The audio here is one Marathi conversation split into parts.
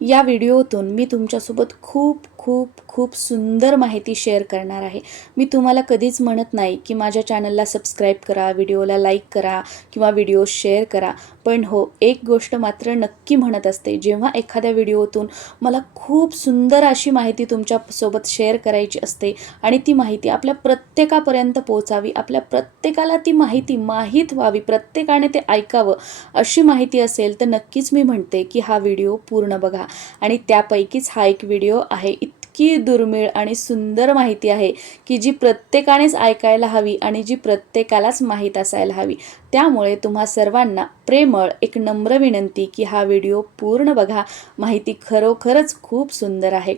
या व्हिडिओतून मी तुमच्यासोबत खूप खूप खूप सुंदर माहिती शेअर करणार आहे. मी तुम्हाला कधीच म्हणत नाही की माझ्या चॅनलला सबस्क्राईब करा व्हिडिओला लाईक करा किंवा व्हिडिओ शेअर करा. पण हो एक गोष्ट मात्र नक्की म्हणत असते. जेव्हा एखाद्या व्हिडिओतून मला खूप सुंदर अशी माहिती तुमच्यासोबत शेअर करायची असते आणि ती माहिती आपल्या प्रत्येकापर्यंत पोहोचावी आपल्या प्रत्येकाला ती माहिती माहीत व्हावी प्रत्येकाने ते ऐकावं अशी माहिती असेल तर नक्कीच मी म्हणते की हा व्हिडिओ पूर्ण बघा. आणि त्यापैकीच हा एक व्हिडिओ आहे. इतकी दुर्मिळ आणि सुंदर माहिती आहे की जी प्रत्येकानेच ऐकायला हवी आणि जी प्रत्येकालाच माहीत असायला हवी. त्यामुळे तुम्हा सर्वांना प्रेमळ एक नम्र विनंती की हा व्हिडिओ पूर्ण बघा. माहिती खरोखरच खूप सुंदर आहे.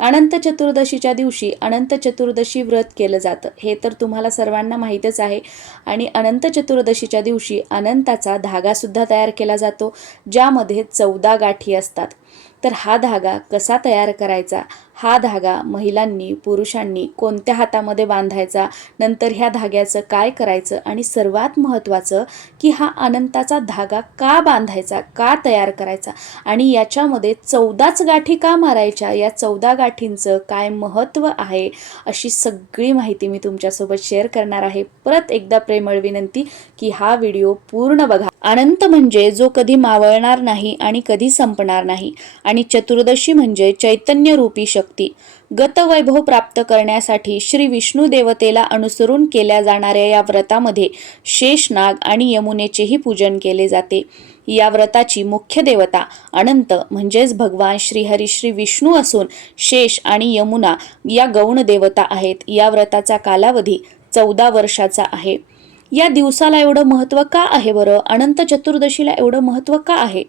अनंत चतुर्दशीच्या दिवशी अनंत चतुर्दशी व्रत केलं जातं. हे तर तुम्हाला सर्वांना माहीतच आहे. आणि अनंत चतुर्दशीच्या दिवशी अनंताचा धागासुद्धा तयार केला जातो ज्यामध्ये चौदा गाठी असतात. तर हा धागा कसा तयार करायचा? हा धागा महिलांनी पुरुषांनी कोणत्या हातामध्ये बांधायचा? नंतर ह्या धाग्याचं काय करायचं? आणि सर्वात महत्त्वाचं की हा अनंताचा धागा का बांधायचा? का तयार करायचा? आणि याच्यामध्ये चौदाच गाठी का मारायच्या? या चौदा गाठींचं काय महत्त्व आहे? अशी सगळी माहिती मी तुमच्यासोबत शेअर करणार आहे. परत एकदा प्रेमळ विनंती की हा व्हिडिओ पूर्ण बघा. अनंत म्हणजे जो कधी मावळणार नाही आणि कधी संपणार नाही. आणि चतुर्दशी म्हणजे चैतन्य रूपी शक्ती. गतवैभव प्राप्त करण्यासाठी श्री विष्णू देवतेला अनुसरून केल्या जाणाऱ्या या व्रतामध्ये शेषनाग आणि यमुनेचेही पूजन केले जाते. या व्रताची मुख्य देवता अनंत म्हणजेच भगवान श्रीहरी श्री विष्णू असून शेष आणि यमुना या गौण देवता आहेत. या व्रताचा कालावधी चौदा वर्षाचा आहे. या दिवसाला एवढं महत्त्व का आहे बरं? अनंत चतुर्दशीला एवढं महत्त्व का आहे?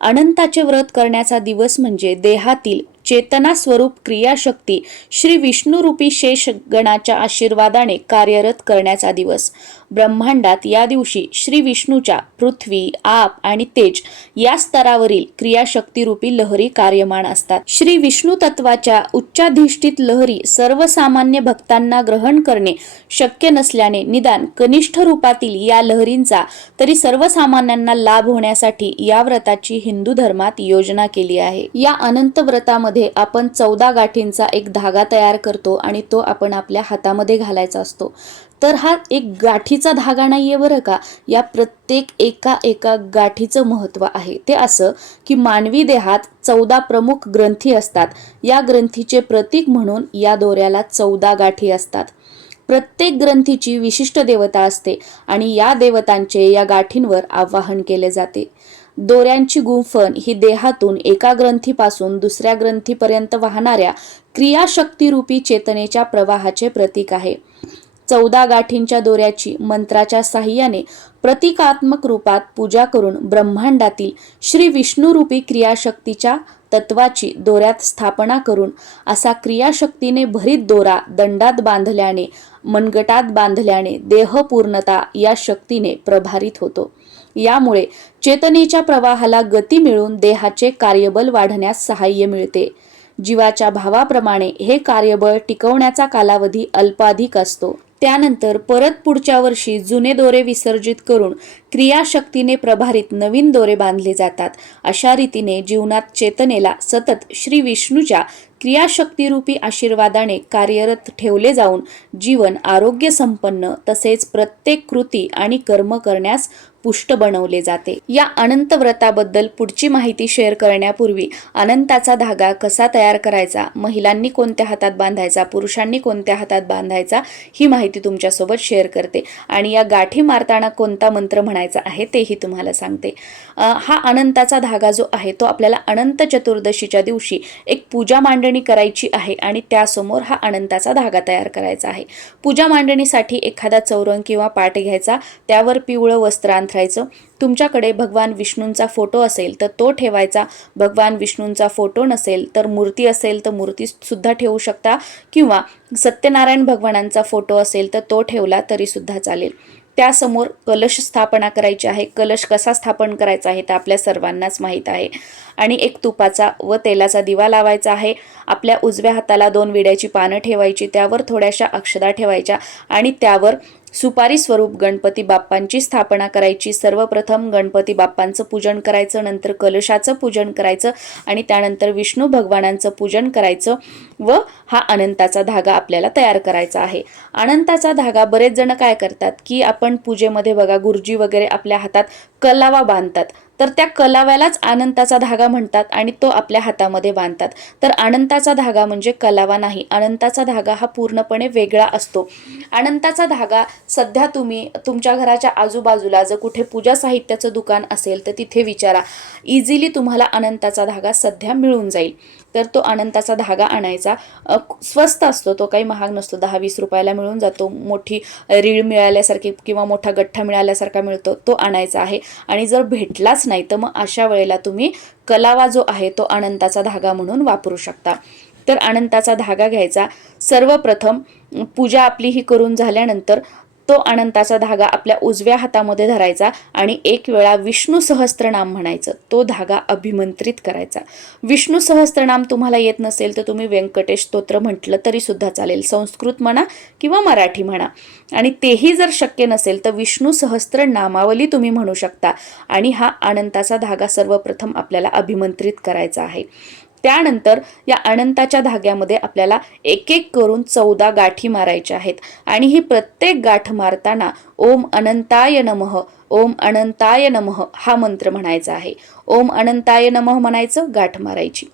अनंताचे व्रत करण्याचा दिवस म्हणजे देहातील चेतना स्वरूप क्रियाशक्ती श्री विष्णुरूपी शेष गणाच्या आशीर्वादाने कार्यरत करण्याचा दिवस. ब्रह्मांडात या दिवशी श्री विष्णूच्या पृथ्वी आप आणि तेज या स्तरावरील क्रियाशक्तीरूपी लहरी कार्यमान असतात. श्री विष्णू तत्वाच्या उच्चाधिष्ठित लहरी सर्वसामान्य भक्तांना ग्रहण करणे शक्य नसल्याने निदान कनिष्ठ रूपातील या लहरींचा तरी सर्वसामान्यांना लाभ होण्यासाठी या व्रताची हिंदू धर्मात योजना केली आहे. या अनंत व्रतामध्ये मध्ये आपण चौदा गाठींचा एक धागा तयार करतो आणि तो आपण आपल्या हातामध्ये घालायचा असतो. तर हा एक गाठीचा धागा नाहीये बरं का? या प्रत्येक एका एका गाठीचं महत्त्व आहे. ते असं की मानवी देहात चौदा प्रमुख ग्रंथी असतात. या ग्रंथीचे प्रतीक म्हणून या दोऱ्याला चौदा गाठी असतात. प्रत्येक ग्रंथीची विशिष्ट देवता असते आणि या देवतांचे या गाठींवर आवाहन केले जाते. दोऱ्यांची गुंफण ही देहातून एका ग्रंथीपासून दुसऱ्या ग्रंथीपर्यंत वाहणाऱ्या क्रियाशक्तीरूपी चेतनेच्या प्रवाहाचे प्रतीक आहे. चौदा गाठींच्या दोऱ्याची मंत्राच्या साह्याने प्रतिकात्मक रूपात पूजा करून ब्रह्मांडातील श्री विष्णुरूपी क्रियाशक्तीच्या तत्वाची दोऱ्यात स्थापना करून असा क्रियाशक्तीने भरीत दोरा दंडात बांधल्याने मनगटात बांधल्याने देहपूर्णता या शक्तीने प्रभारित होतो. यामुळे चेतनेच्या प्रवाहाला गती मिळून देहाचे कार्यबल वाढण्यास सहाय्य मिळते. जीवाच्या भावाप्रमाणे हे कार्यबळ टिकवण्याचा कालावधी अल्पाधिक असतो. त्यानंतर परत पुढच्या वर्षी जुने दोरे विसर्जित करून क्रियाशक्तीने प्रभारित नवीन दोरे बांधले जातात. अशा रीतीने जीवनात चेतनेला सतत श्री विष्णूच्या क्रियाशक्तीरूपी आशीर्वादाने कार्यरत ठेवले जाऊन जीवन आरोग्य संपन्न तसेच प्रत्येक कृती आणि कर्म करण्यास पुष्ट बनवले जाते. या अनंत व्रताबद्दल पुढची माहिती शेअर करण्यापूर्वी अनंताचा धागा कसा तयार करायचा महिलांनी कोणत्या हातात बांधायचा पुरुषांनी कोणत्या हातात बांधायचा ही माहिती तुमच्यासोबत शेअर करते आणि या गाठी मारताना कोणता मंत्र म्हणायचा आहे तेही तुम्हाला सांगते. हा अनंताचा धागा जो आहे तो आपल्याला अनंत चतुर्दशीच्या दिवशी एक पूजा मांडणी करायची आहे आणि त्यासमोर हा अनंताचा धागा तयार करायचा आहे. पूजा मांडणीसाठी एखादा चौरंग किंवा पाट घ्यायचा त्यावर पिवळं वस्त्र अंथरायचं तुमच्याकडे भगवान विष्णूंचा फोटो असेल तर तो ठेवायचा. भगवान विष्णूंचा फोटो नसेल तर मूर्ती असेल तर मूर्ती सुद्धा ठेवू शकता. किंवा सत्यनारायण भगवानांचा फोटो असेल तर तो ठेवला तरीसुद्धा चालेल. त्यासमोर कलश स्थापना करायची आहे. कलश कसा स्थापन करायचा आहे ते आपल्या सर्वांनाच माहीत आहे. आणि एक तुपाचा व तेलाचा दिवा लावायचा आहे. आपल्या उजव्या हाताला दोन विड्याची पानं ठेवायची. त्यावर थोड्याशा अक्षदा ठेवायच्या आणि त्यावर सुपारी स्वरूप गणपती बाप्पांची स्थापना करायची सर्वप्रथम गणपती बाप्पांचं पूजन करायचं नंतर कलशाचं पूजन करायचं आणि त्यानंतर विष्णू भगवानांचं पूजन करायचं व हा अनंताचा धागा आपल्याला तयार करायचा आहे. अनंताचा धागा बरेच जण काय करतात की आपण पूजेमध्ये बघा गुरुजी वगैरे आपल्या हातात कलावा बांधतात. तर त्या कलाव्यालाच अनंताचा धागा म्हणतात आणि तो आपल्या हातामध्ये बांधतात. तर अनंताचा धागा म्हणजे कलावा नाही. अनंताचा धागा हा पूर्णपणे वेगळा असतो. अनंताचा धागा सध्या तुम्ही तुमच्या घराच्या आजूबाजूला जर कुठे पूजा साहित्याचं दुकान असेल तर तिथे विचारा. इझिली तुम्हाला अनंताचा धागा सध्या मिळून जाईल. तर तो अनंताचा धागा आणायचा. स्वस्त असतो तो काही महाग नसतो दहा वीस रुपयाला मिळून जातो. मोठी रीळ मिळाल्यासारखी किंवा मोठा गठ्ठा मिळाल्यासारखा मिळतो तो आणायचा आहे. आणि जर भेटलाच नाही तर मग अशा वेळेला तुम्ही कलावा जो आहे तो अनंताचा धागा म्हणून वापरू शकता. तर अनंताचा धागा घ्यायचा. सर्वप्रथम पूजा आपली ही करून झाल्यानंतर तो अनंताचा धागा आपल्या उजव्या हातामध्ये धरायचा आणि एक वेळा विष्णू सहस्त्रनाम म्हणायचं. तो धागा अभिमंत्रित करायचा. विष्णू सहस्त्रनाम तुम्हाला येत नसेल तर तुम्ही व्यंकटेश स्तोत्र म्हटलं तरी सुद्धा चालेल. संस्कृत म्हणा किंवा मराठी म्हणा. आणि तेही जर शक्य नसेल तर विष्णू सहस्त्र नामावली तुम्ही म्हणू शकता. आणि हा अनंताचा धागा सर्वप्रथम आपल्याला अभिमंत्रित करायचा आहे. त्यानंतर या अनंताच्या धाग्यामध्ये आपल्याला एक एक करून चौदा गाठी मारायच्या आहेत. आणि ही प्रत्येक गाठ मारताना ओम अनंताय नमः ओम अनंताय नमः हा मंत्र म्हणायचा आहे. ओम अनंताय नमः म्हणायचं गाठ मारायची.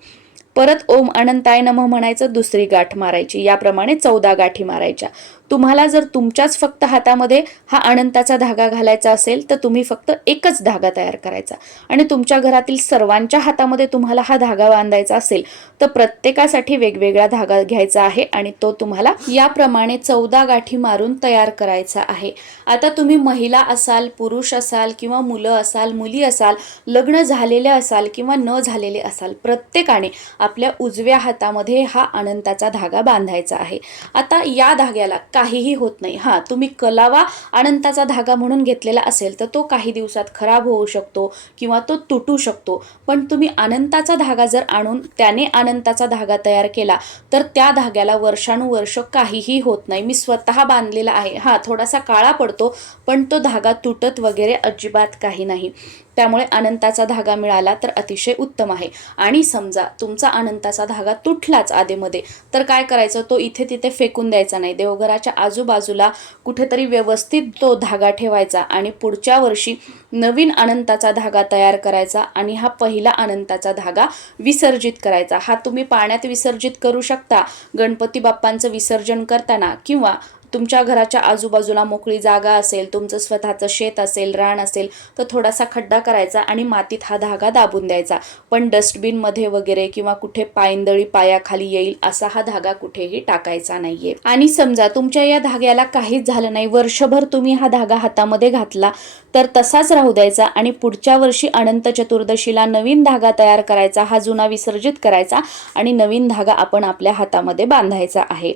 परत ओम अनंताय नमः म्हणायचं दुसरी गाठ मारायची. याप्रमाणे चौदा गाठी मारायच्या. तुम्हाला जर तुमच्याच फक्त हातामध्ये हा अनंताचा धागा घालायचा असेल तर तुम्ही फक्त एकच धागा तयार करायचा. आणि तुमच्या घरातील सर्वांच्या हातामध्ये तुम्हाला हा धागा बांधायचा असेल तर प्रत्येकासाठी वेगवेगळा धागा घ्यायचा आहे आणि तो तुम्हाला याप्रमाणे चौदा गाठी मारून तयार करायचा आहे. आता तुम्ही महिला असाल पुरुष असाल किंवा मुलं असाल मुली असाल लग्न झालेले असाल किंवा न झालेले असाल प्रत्येकाने आपल्या उजव्या हातामध्ये हा अनंताचा धागा बांधायचा आहे. आता या धाग्याला काहीही होत नाही. हां तुम्ही कलावा अनंताचा धागा म्हणून घेतलेला असेल तर तो काही दिवसात खराब होऊ शकतो किंवा तो तुटू शकतो. पण तुम्ही अनंताचा धागा जर आणून त्याने अनंताचा धागा तयार केला तर त्या धाग्याला वर्षानुवर्ष काहीही होत नाही. मी स्वतः बांधलेला आहे. हां थोडासा काळा पडतो पण तो धागा तुटत वगैरे अजिबात काही नाही. त्यामुळे अनंताचा धागा मिळाला तर अतिशय उत्तम आहे. आणि समजा तुमचा अनंताचा धागा तुटलाच आधेमध्ये तर काय करायचं? तो इथे तिथे फेकून द्यायचा नाही. देवघराच्या आजूबाजूला कुठेतरी व्यवस्थित तो धागा ठेवायचा आणि पुढच्या वर्षी नवीन अनंताचा धागा तयार करायचा आणि हा पहिला अनंताचा धागा विसर्जित करायचा. हा तुम्ही पाण्यात विसर्जित करू शकता. गणपती बाप्पांचं विसर्जन करताना किंवा तुमच्या घराच्या आजूबाजूला मोकळी जागा असेल तुमचं स्वतःचं शेत असेल रान असेल तर थोडासा खड्डा करायचा आणि मातीत हा धागा दाबून द्यायचा. पण डस्टबिनमध्ये वगैरे किंवा कुठे पायंदळी पायाखाली येईल असा हा धागा कुठेही टाकायचा नाहीये. आणि समजा तुमच्या या धाग्याला काहीच झालं नाही वर्षभर तुम्ही हा धागा हातामध्ये घातला तर तसाच राहू द्यायचा आणि पुढच्या वर्षी अनंत चतुर्दशीला नवीन धागा तयार करायचा हा जुना विसर्जित करायचा आणि नवीन धागा आपण आपल्या हातामध्ये बांधायचा आहे.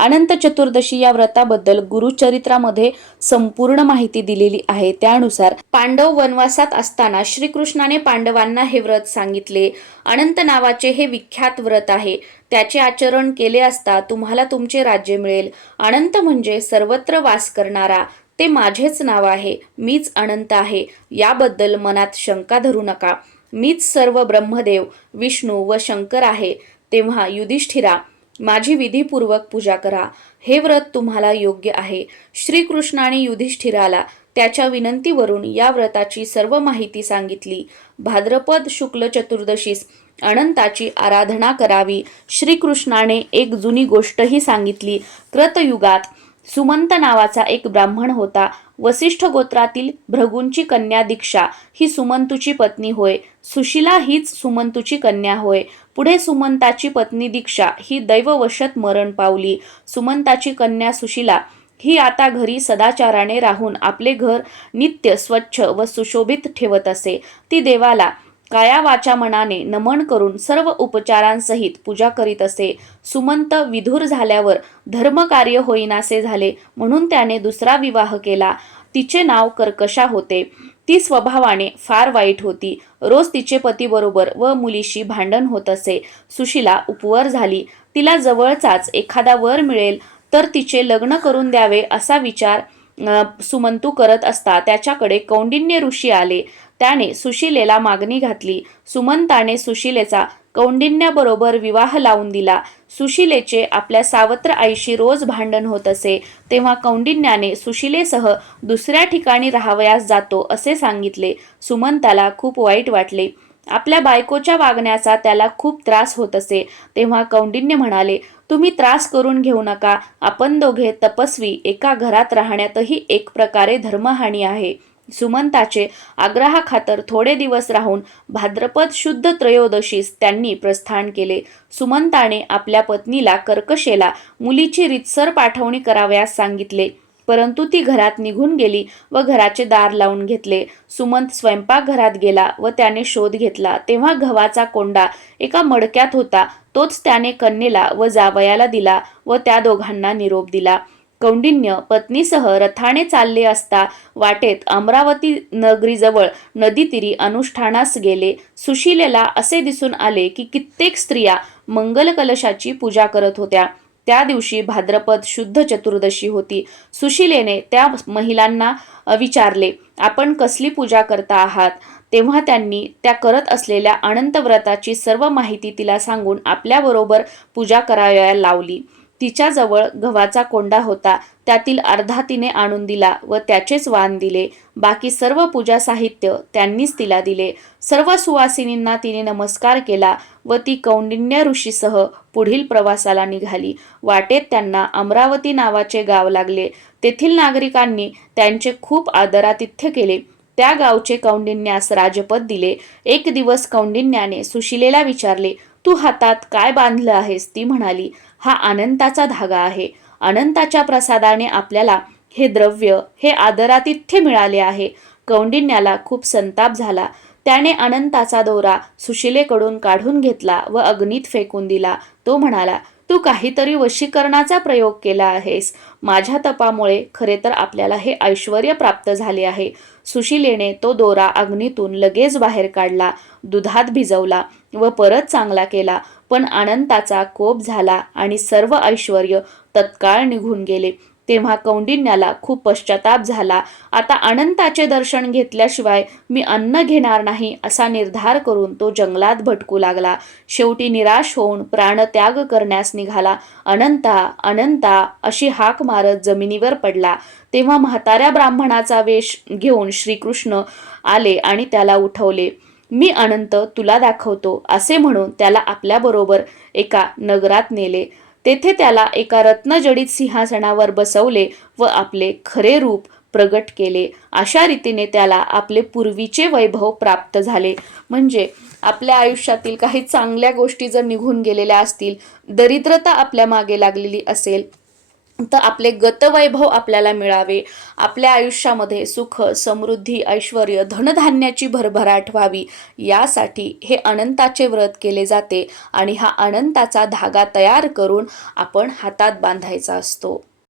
अनंत चतुर्दशी या व्रताबद्दल गुरुचरित्रामध्ये संपूर्ण माहिती दिलेली आहे. त्यानुसार पांडव वनवासात असताना श्रीकृष्णाने पांडवांना हे व्रत सांगितले. अनंत नावाचे हे विख्यात व्रत आहे. त्याचे आचरण केले असता तुम्हाला तुमचे राज्य मिळेल. अनंत म्हणजे सर्वत्र वास करणारा. ते माझेच नाव आहे. मीच अनंत आहे. याबद्दल मनात शंका धरू नका. मीच सर्व ब्रह्मदेव विष्णू व शंकर आहे. तेव्हा युधिष्ठिरा माझी विधीपूर्वक पूजा करा. हे व्रत तुम्हाला योग्य आहे. श्रीकृष्णाने युधिष्ठिराला त्याच्या विनंतीवरून या व्रताची सर्व माहिती सांगितली. भाद्रपद शुक्ल चतुर्दशीस अनंताची आराधना करावी. श्रीकृष्णाने एक जुनी गोष्टही सांगितली. कृतयुगात सुमंत नावाचा एक ब्राह्मण होता. वसिष्ठ गोत्रातील भृगूंची कन्या दीक्षा ही सुमंतूची पत्नी होय. सुशिला हीच सुमंतूची कन्या होय. पुढे सुमंताची पत्नी दीक्षा ही दैववशत मरण पावली. सुमंताची कन्या सुशिला ही आता घरी सदाचाराने राहून आपले घर नित्य स्वच्छ व सुशोभित ठेवत असे. ती देवाला काया वाचा मनाने नमन करून सर्व उपचारांसहित पूजा करीत असे. सुमंत विधूर झाल्यावर धर्मकार्य होईनासे झाले. म्हणून त्याने दुसरा विवाह केला. तिचे नाव कर्कशा होते. ती स्वभावाने फार वाईट होती. रोज तिचे पतीबरोबर व मुलीशी भांडण होत असे. सुशिला उपवर झाली. तिला जवळचाच एखादा वर मिळेल तर तिचे लग्न करून द्यावे असा विचार सुमंतू करत असता त्याच्याकडे कौंडिन्य ऋषी आले. त्याने सुशिलेला मागणी घातली. सुमंताने सुशिलेचा कौंडिन्याबरोबर विवाह लावून दिला. सुशिलेचे आपल्या सावत्र आईशी रोज भांडण होत असे. तेव्हा कौंडिन्याने सुशिलेसह दुसऱ्या ठिकाणी राहावयास जातो असे सांगितले. सुमंताला खूप वाईट वाटले. आपल्या बायकोच्या वागण्याचा त्याला खूप त्रास होत असे. तेव्हा कौंडिन्य म्हणाले तुम्ही त्रास करून घेऊ नका. आपण दोघे तपस्वी एका घरात राहण्यातही एक प्रकारे धर्महानी आहे. सुमंताचे आग्रहाखातर थोडे दिवस राहून भाद्रपद शुद्ध त्रयोदशीस त्यांनी प्रस्थान केले. सुमंताने आपल्या पत्नीला कर्कशेला मुलीची रितसर पाठवणी करावयास सांगितले. परंतु ती घरात निघून गेली व घराचे दार लावून घेतले. सुमंत स्वयंपाकघरात गेला व त्याने शोध घेतला. तेव्हा गव्हाचा कोंडा एका मडक्यात होता. तोच त्याने कन्येला व जावयाला दिला व त्या दोघांना निरोप दिला. कौंडिन्य पत्नीसह रथाने चालले असता वाटेत अमरावती नगरीजवळ नदीतीरी अनुष्ठानास गेले. सुशिलेला असे दिसून आले की कित्येक स्त्रिया मंगल कलशाची पूजा करत होत्या. त्या दिवशी भाद्रपद शुद्ध चतुर्दशी होती. सुशिलेने त्या महिलांना विचारले आपण कसली पूजा करता आहात? तेव्हा त्यांनी त्या करत असलेल्या अनंत व्रताची सर्व माहिती तिला सांगून आपल्याबरोबर पूजा करावया लावली. तिच्याजवळ गव्हाचा कोंडा होता. त्यातील अर्धा तिने आणून दिला व त्याचेच वाण दिले. बाकी सर्व पूजा साहित्य त्यांनीच तिला दिले. सर्व सुवासिनींना तिने नमस्कार केला व ती कौंडिन्य ऋषीसह पुढील प्रवासाला निघाली. वाटेत त्यांना अमरावती नावाचे गाव लागले. तेथील नागरिकांनी त्यांचे खूप आदरातिथ्य केले. त्या गावचे कौंडिन्यास राजपद दिले. एक दिवस कौंडिन्याने सुशिलेला विचारले तू हातात काय बांधलं आहेस? ती म्हणाली हा अनंताचा धागा आहे. अनंताच्या प्रसादाने आपल्याला हे द्रव्य हे आदरातिथ्य मिळाले आहे. कौंडिन्याला खूप संताप झाला. त्याने अनंताचा दोरा सुशिलेकडून काढून घेतला व अग्नीत फेकून दिला. तो म्हणाला तू काहीतरी वशीकरणाचा प्रयोग केला आहेस. माझ्या तपामुळे खरे तर आपल्याला हे ऐश्वर प्राप्त झाले आहे. सुशिलेने तो दोरा अग्नीतून लगेच बाहेर काढला दुधात भिजवला व परत चांगला केला. पण अनंताचा कोप झाला आणि सर्व ऐश्वर तत्काळ निघून गेले. तेव्हा कौंडिन्याला खूप पश्चाताप झाला. आता अनंताचे दर्शन घेतल्याशिवाय मी अन्न घेणार नाही असा निर्धार करून तो जंगलात भटकू लागला. शेवटी निराश होऊन प्राणत्याग करण्यास निघाला. अनंता अनंता अशी हाक मारत जमिनीवर पडला. तेव्हा म्हाताऱ्या ब्राह्मणाचा वेश घेऊन श्रीकृष्ण आले आणि त्याला उठवले. मी अनंत तुला दाखवतो असे म्हणून त्याला आपल्याबरोबर एका नगरात नेले. तेथे त्याला एका रत्नजडित सिंहासनावर बसवले व आपले खरे रूप प्रगट केले. अशा रीतीने त्याला आपले पूर्वीचे वैभव प्राप्त झाले. म्हणजे आपल्या आयुष्यातील काही चांगल्या गोष्टी जर निघून गेलेल्या असतील दरिद्रता आपल्या मागे लागलेली असेल तर आपले गतवैभव आपल्याला मिळावे. आपल्या आयुष्यामध्ये सुख समृद्धी ऐश्वर धनधान्याची भरभराट व्हावी. यासाठी हे अनंताचे व्रत केले जाते आणि हा अनंताचा धागा तयार करून आपण हातात बांधायचा असतो.